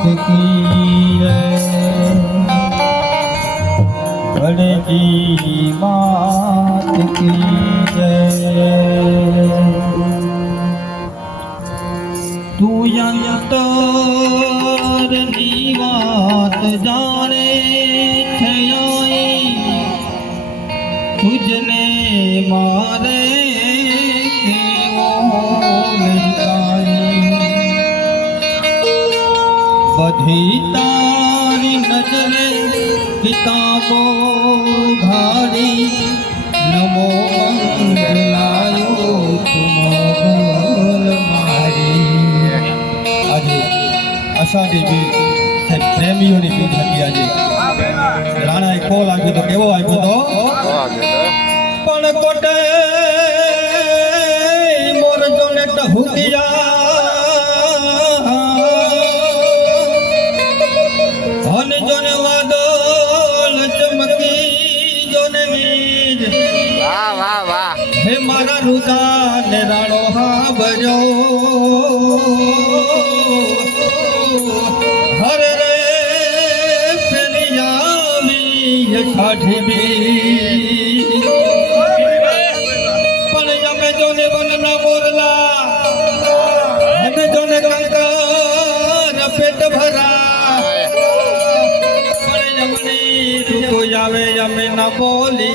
માત કી જય ગણજી માત કી જય તું बात વાત બધી તારી નજરે કિતાબો ઘાડી નમો મંગલાયો તુમોલ મારી આજે અષાઢી બીજ સાહેબ પ્રેમીઓની બીજ હતી આજે રાણાએ કોલ આપ્યો તો કેવો આપ્યો તો પણ કોટે મોર જોને ટહુકિયા હે મારા રુદા ને રાણો હા બજો હરે રે પેલી કાઠી બી પણ અમે જોને વનના મોરલા અને જોને કંકર પેટ ભરા. પણ અમની ઋતુ આવે, અમે ના બોલી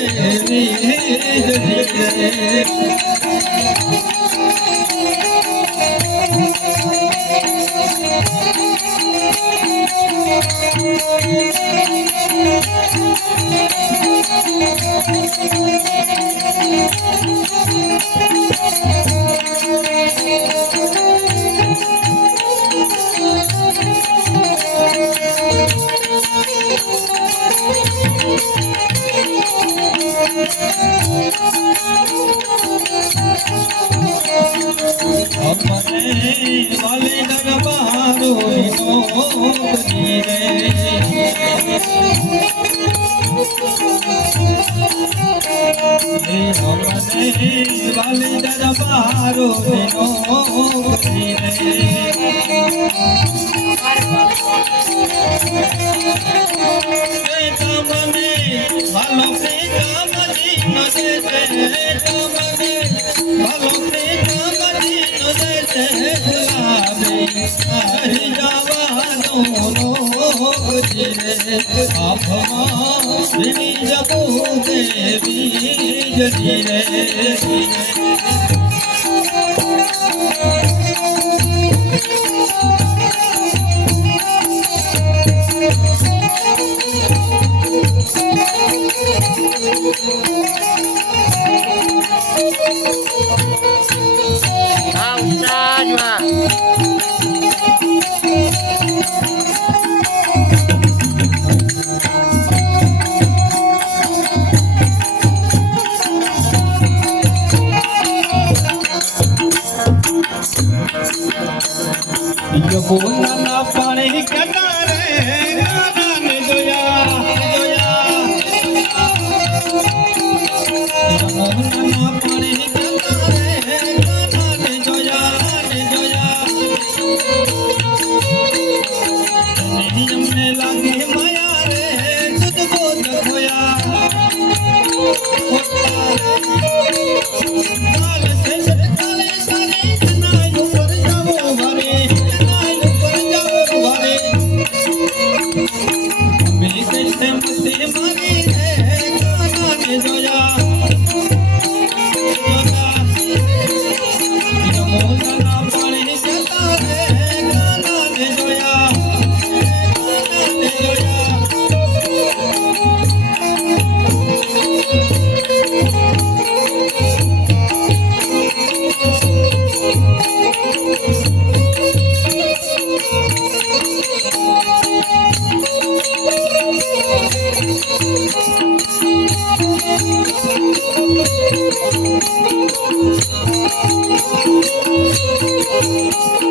અમને દરબારો મને ભલો પ્રેમ મદીનો દે મને ભલો પ્રેમ મદીનો દે ગુલાબી આભમાં જપો દેવી જની રે યમુનાના પાણી કહેતા